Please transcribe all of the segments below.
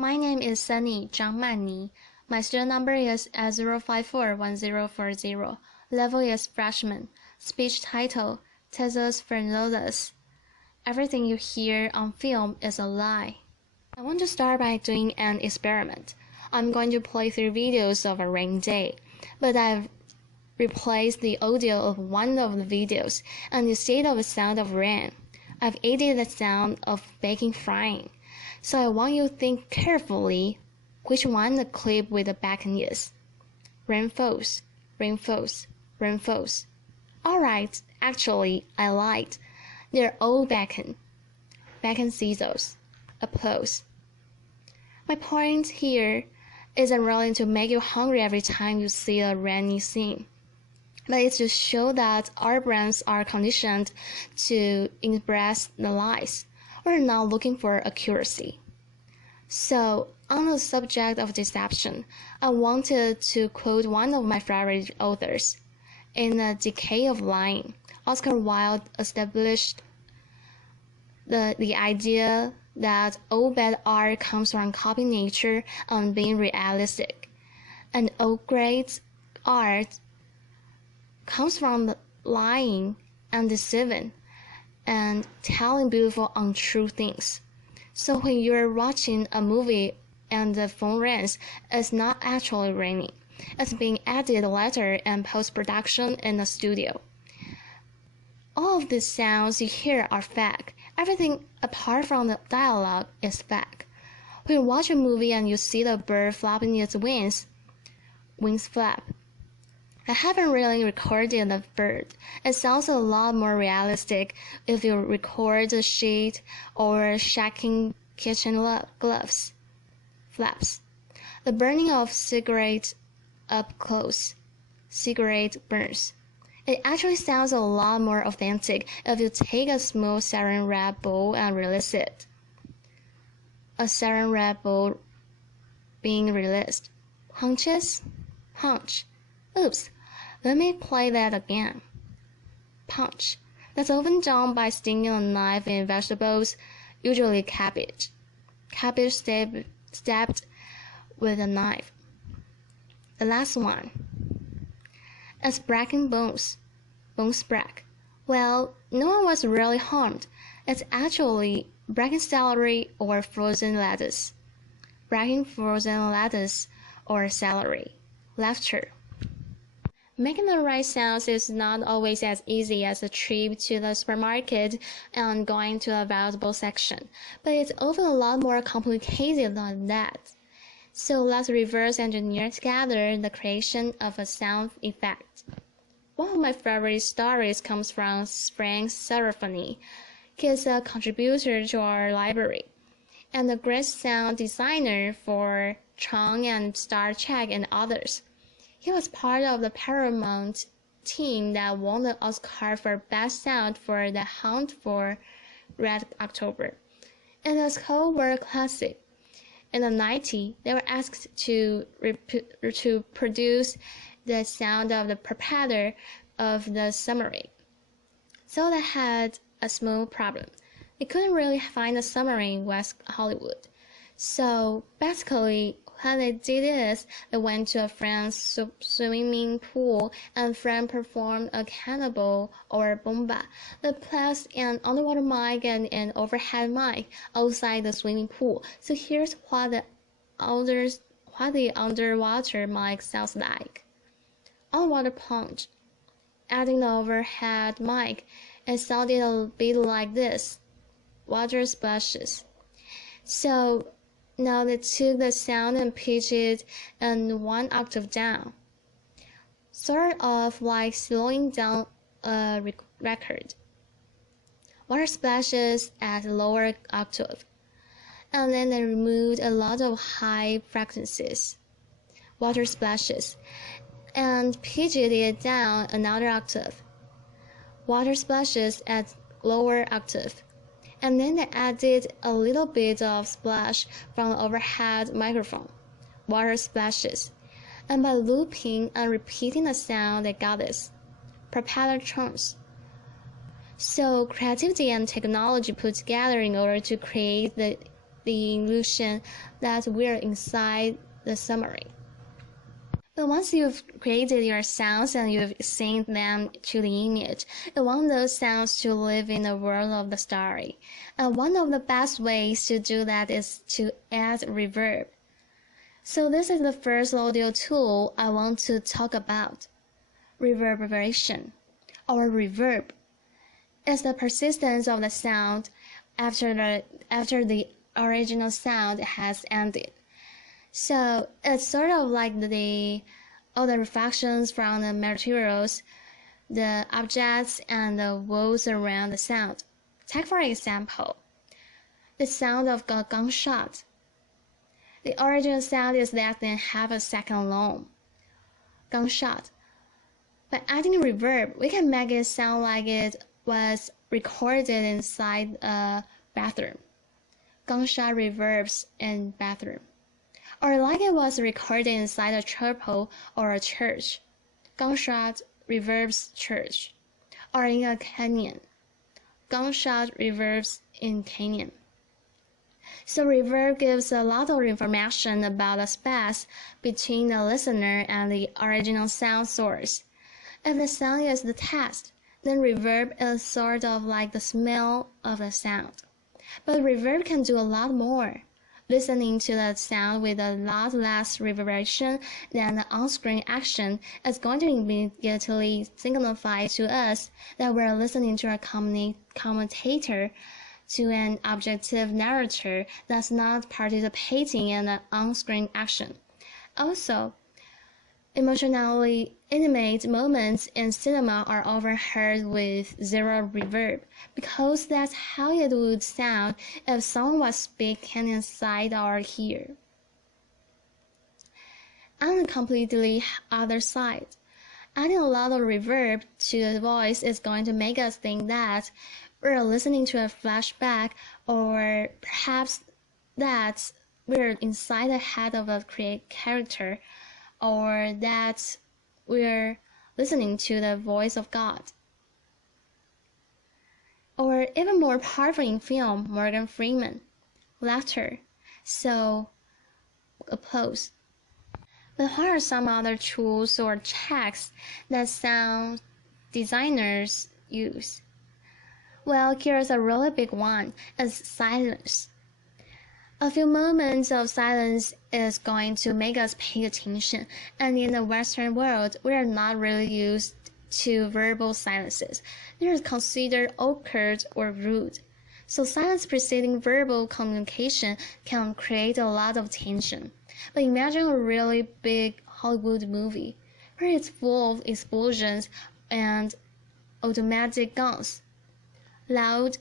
My name is Sunny Zhang Manni. My student number is 0541040. Level is freshman. Speech title: Tasos Frantzolas. Everything you hear on film is a lie. I want to start by doing an experiment. I'm going to play 3 videos of a rain day, but I've replaced the audio of one of the videos, and instead of the sound of rain, I've added the sound of baking frying. So I want you to think carefully which one the clip with the backing is. Rain falls, rain falls, rain falls. Alright, actually, I lied. They're all backing. Backing sizzles. Applause. My point here isn't really to make you hungry every time you see a rainy scene, but it's to show that our brains are conditioned to embrace the lies. We're not looking for accuracy. So, on the subject of deception, I wanted to quote one of my favorite authors. In The Decay of Lying, Oscar Wilde established the idea that all bad art comes from copying nature and being realistic, and all great art comes from lying and deceiving and telling beautiful untrue things. So when you're watching a movie and the phone rings, it's not actually raining. It's being added later in post-production in the studio. All of the sounds you hear are fake. Everything apart from the dialogue is fake. When you watch a movie and you see the bird flapping its wings flap. I haven't really recorded the bird. It sounds a lot more realistic if you record the sheet or shaking kitchen gloves flaps. The burning of cigarette up close. Cigarette burns. It actually sounds a lot more authentic if you take a small saran wrap bowl and release it. A saran wrap bowl being released. Hunches? Hunch. Oops. Let me play that again. Punch. That's often done by sticking a knife in vegetables, usually cabbage. Cabbage stabbed with a knife. The last one. It's breaking bones. Bones break. Well, no one was really harmed. It's actually breaking celery or frozen lettuce. Breaking frozen lettuce or celery. Laughter. Making the right sounds is not always as easy as a trip to the supermarket and going to a valuable section, but it's often a lot more complicated than that. So let's reverse engineer together the creation of a sound effect. One of my favorite stories comes from Frank Serafini. He's a contributor to our library and a great sound designer for Chang and Star Trek and others. He was part of the Paramount team that won the Oscar for Best Sound for The Hunt for Red October. And a Cold War classic. In the 90s, they were asked to produce the sound of the propeller of the submarine. So they had a small problem. They couldn't really find a submarine in West Hollywood. So basically, when they did this, they went to a friend's swimming pool and friend performed a cannonball or bomba. They placed an underwater mic and an overhead mic outside the swimming pool. So here's what the underwater mic sounds like. Underwater plunge. Adding the overhead mic, it sounded a bit like this. Water splashes. So now they took the sound and pitched it and 1 octave down. Sort of like slowing down a record. Water splashes at a lower octave. And then they removed a lot of high frequencies. Water splashes. And pitched it down another octave. Water splashes at lower octave. And then they added a little bit of splash from the overhead microphone. Water splashes. And by looping and repeating the sound, they got this. Propeller tones. So creativity and technology put together in order to create the illusion that we're inside the submarine. But once you've created your sounds and you've synced them to the image, you want those sounds to live in the world of the story. And one of the best ways to do that is to add reverb. So this is the first audio tool I want to talk about. Reverberation, or reverb, is the persistence of the sound after the original sound has ended. So it's sort of like all the reflections from the materials, the objects, and the walls around the sound. Take for example, the sound of a gunshot. The original sound is less than half a second long. Gunshot. By adding reverb, we can make it sound like it was recorded inside a bathroom. Gunshot reverbs in bathroom. Or like it was recorded inside a chapel or a church. Gunshot reverbs church. Or in a canyon. Gunshot reverbs in canyon. So reverb gives a lot of information about the space between the listener and the original sound source. If the sound is the text, then reverb is sort of like the smell of the sound. But reverb can do a lot more. Listening to the sound with a lot less reverberation than the on-screen action is going to immediately signify to us that we're listening to a commentator, to an objective narrator that's not participating in the on-screen action. Also, emotionally intimate moments in cinema are often heard with zero reverb, because that's how it would sound if someone was speaking inside our ear. On the completely other side, adding a lot of reverb to the voice is going to make us think that we're listening to a flashback, or perhaps that we're inside the head of a character, or that we're listening to the voice of God. Or even more powerful in film, Morgan Freeman, laughter, so applause. But what are some other tools or checks that sound designers use? Well, here's a really big one, is silence. A few moments of silence is going to make us pay attention, and in the Western world, we are not really used to verbal silences. They are considered awkward or rude. So silence preceding verbal communication can create a lot of tension. But imagine a really big Hollywood movie, where it's full of explosions and automatic guns. Loud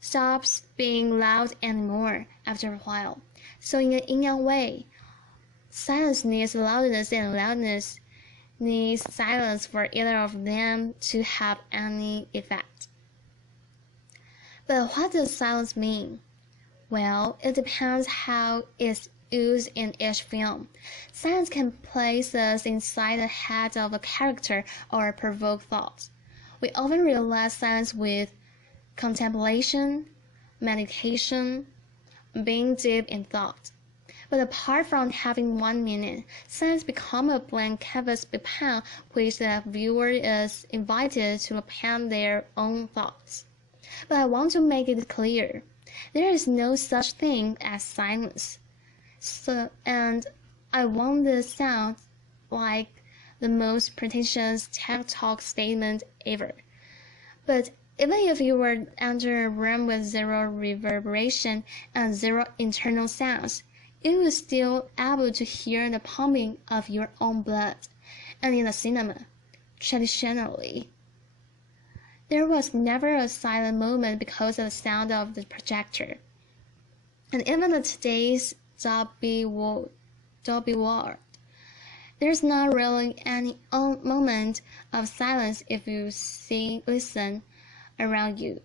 stops being loud anymore after a while. So in a way, silence needs loudness and loudness needs silence for either of them to have any effect. But what does silence mean? Well, it depends how it's used in each film. Silence can place us inside the head of a character or provoke thoughts. We often realize silence with contemplation, meditation, being deep in thought. But apart from having 1 minute, silence becomes a blank canvas upon which the viewer is invited to pen their own thoughts. But I want to make it clear, there is no such thing as silence. And I want this to sound like the most pretentious TED Talk statement ever. But even if you were under a room with zero reverberation and zero internal sounds, you will still able to hear the pumping of your own blood. And in the cinema, traditionally, there was never a silent moment because of the sound of the projector. And even in today's Dolby world, there's not really any moment of silence if you listen around you.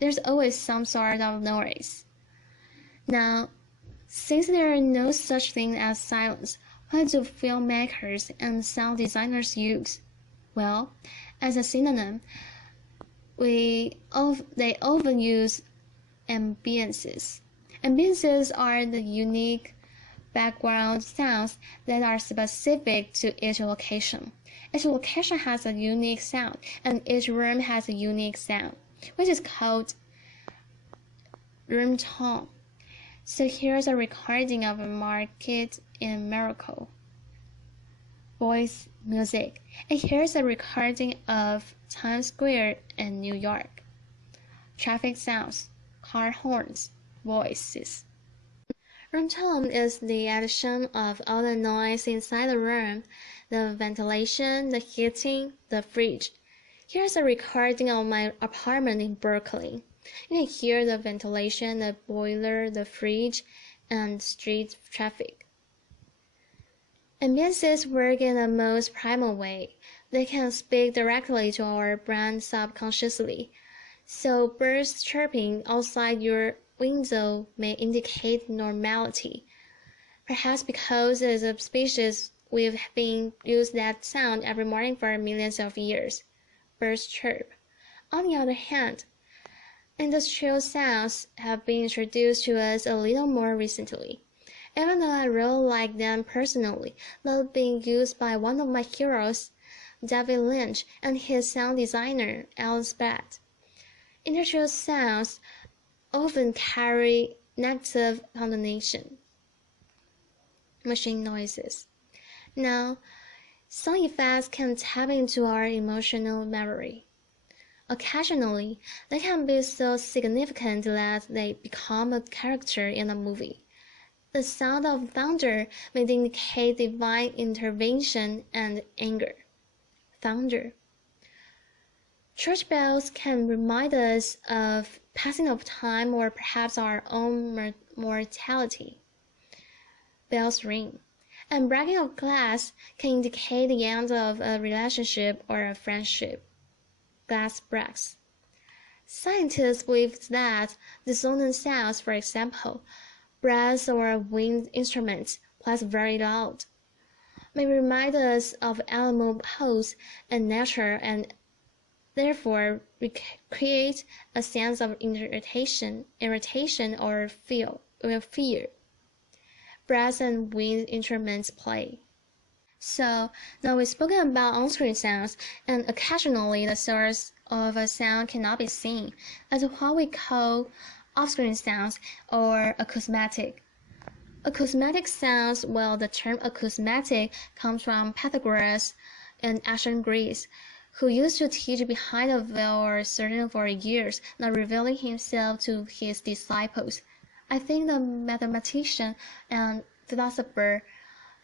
There's always some sort of noise. Now, since there is no such thing as silence, what do filmmakers and sound designers use? Well, as a synonym, they often use ambiances. Ambiances are the unique background sounds that are specific to each location. Each location has a unique sound, and each room has a unique sound, which is called room tone. So here's a recording of a market in Morocco. Voice music. And here's a recording of Times Square in New York. Traffic sounds, car horns, voices. Room tone is the addition of all the noise inside the room, the ventilation, the heating, the fridge. Here's a recording of my apartment in Berkeley. You can hear the ventilation, the boiler, the fridge, and street traffic. Ambiances work in the most primal way. They can speak directly to our brain subconsciously. So birds chirping outside your window may indicate normality. Perhaps because as a species we've been using that sound every morning for millions of years. Birds chirp. On the other hand, industrial sounds have been introduced to us a little more recently. Even though I really like them personally, they're being used by one of my heroes, David Lynch, and his sound designer, Alice Bett. Industrial sounds often carry negative connotation. Machine noises. Now, sound effects can tap into our emotional memory. Occasionally, they can be so significant that they become a character in a movie. The sound of thunder may indicate divine intervention and anger. Thunder. Church bells can remind us of passing of time or perhaps our own mortality. Bells ring. And breaking of glass can indicate the end of a relationship or a friendship. Glass breaks. Scientists believe that dissonant sounds, for example, brass or wind instruments played very loud, may remind us of animal pose and nature and therefore create a sense of irritation or fear. Brass and wind instruments play. So now we've spoken about on-screen sounds, and occasionally the source of a sound cannot be seen, as what we call off-screen sounds or acousmatic. Acousmatic sounds, well, the term acousmatic comes from Pythagoras in ancient Greece, who used to teach behind a veil or curtain for years, not revealing himself to his disciples. I think the mathematician and philosopher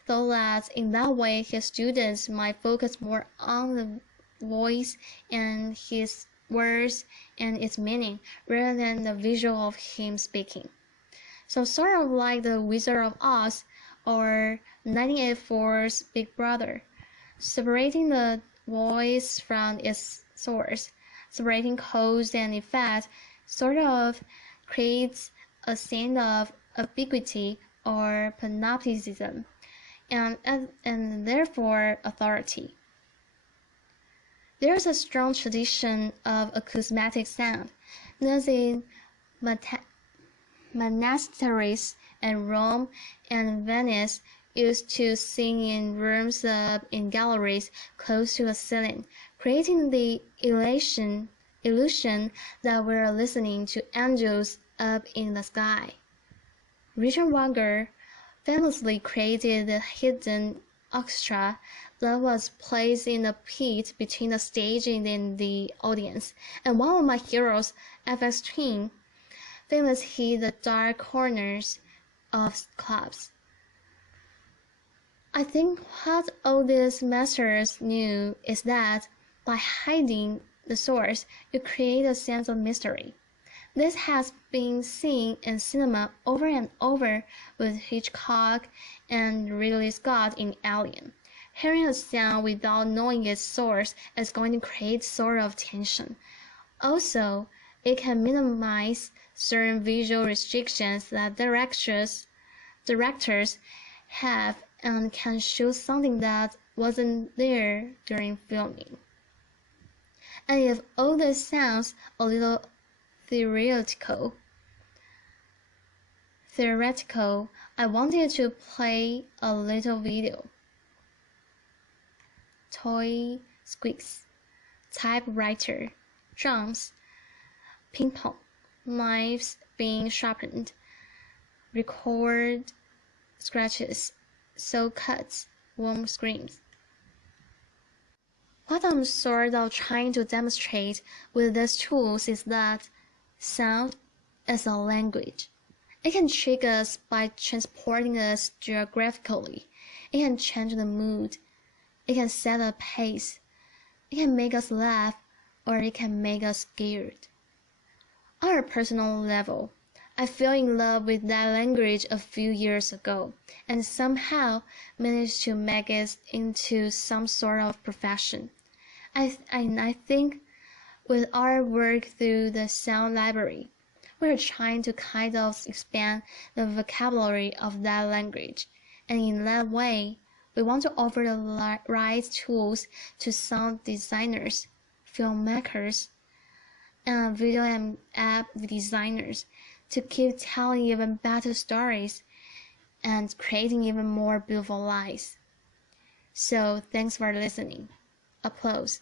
thought that in that way his students might focus more on the voice and his words and its meaning rather than the visual of him speaking. So sort of like the Wizard of Oz or 1984's Big Brother, separating the voice from its source, separating cause and effect sort of creates a sense of ambiguity or panopticism and therefore authority. There is a strong tradition of acousmatic sound. Nuns in monasteries in Rome and Venice used to sing in rooms up in galleries close to the ceiling, creating the illusion that we're listening to angels up in the sky. Richard Wagner famously created the hidden orchestra that was placed in a pit between the stage and the audience, and one of my heroes, FX Twin, famous hid the dark corners of clubs. I think what all these masters knew is that by hiding the source, you create a sense of mystery. This has been seen in cinema over and over with Hitchcock and Ridley Scott in Alien. Hearing a sound without knowing its source is going to create sort of tension. Also, it can minimize certain visual restrictions that directors have and can show something that wasn't there during filming. And if all this sounds a little theoretical, theoretical, I wanted to play a little video. Toy squeaks, typewriter, drums, ping pong, knives being sharpened, record scratches, saw cuts, warm screams. What I'm sort of trying to demonstrate with these tools is that sound is a language. It can trick us by transporting us geographically. It can change the mood. It can set a pace. It can make us laugh, or it can make us scared. On a personal level, I fell in love with that language a few years ago, and somehow managed to make it into some sort of profession. I think with our work through the sound library, we're trying to kind of expand the vocabulary of that language, and in that way, we want to offer the right tools to sound designers, filmmakers, and video and app designers to keep telling even better stories and creating even more beautiful lives. So thanks for listening. Applause.